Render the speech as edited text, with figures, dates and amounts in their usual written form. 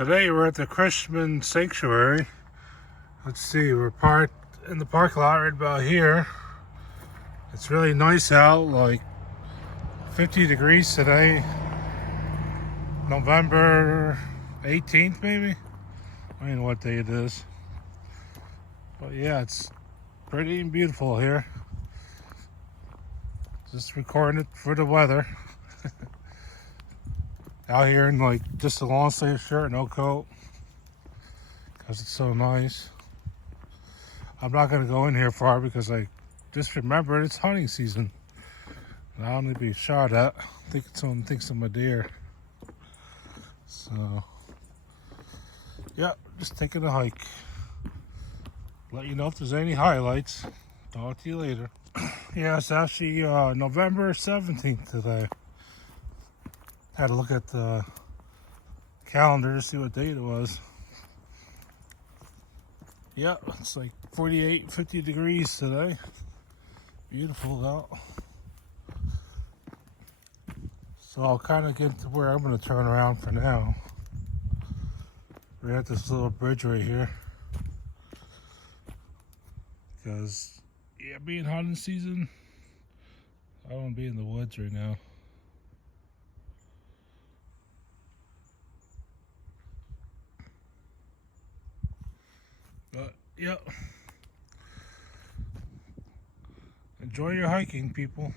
Today we're at the Christman Sanctuary. Let's see, we're parked in the parking lot right about here. It's really nice out, like 50 degrees today. November 18th maybe? I don't know what day it is. But yeah, it's pretty beautiful here. Just recording it for the weather. Out here in like just a long sleeve shirt, no coat, because it's so nice. I'm not gonna go in here far because I just remembered it's hunting season. And I don't need to be shot at. I think someone thinks I'm a deer. So yeah, just taking a hike. Let you know if there's any highlights. Talk to you later. Yeah, it's actually November 17th today. Had to look at the calendar to see what date it was. Yeah, it's like 48, 50 degrees today. Beautiful out. So I'll kind of get to where I'm going to turn around for now. We're at this little bridge right here. Because, yeah, being hunting season, I don't want to be in the woods right now. But, yeah. Enjoy your hiking, people.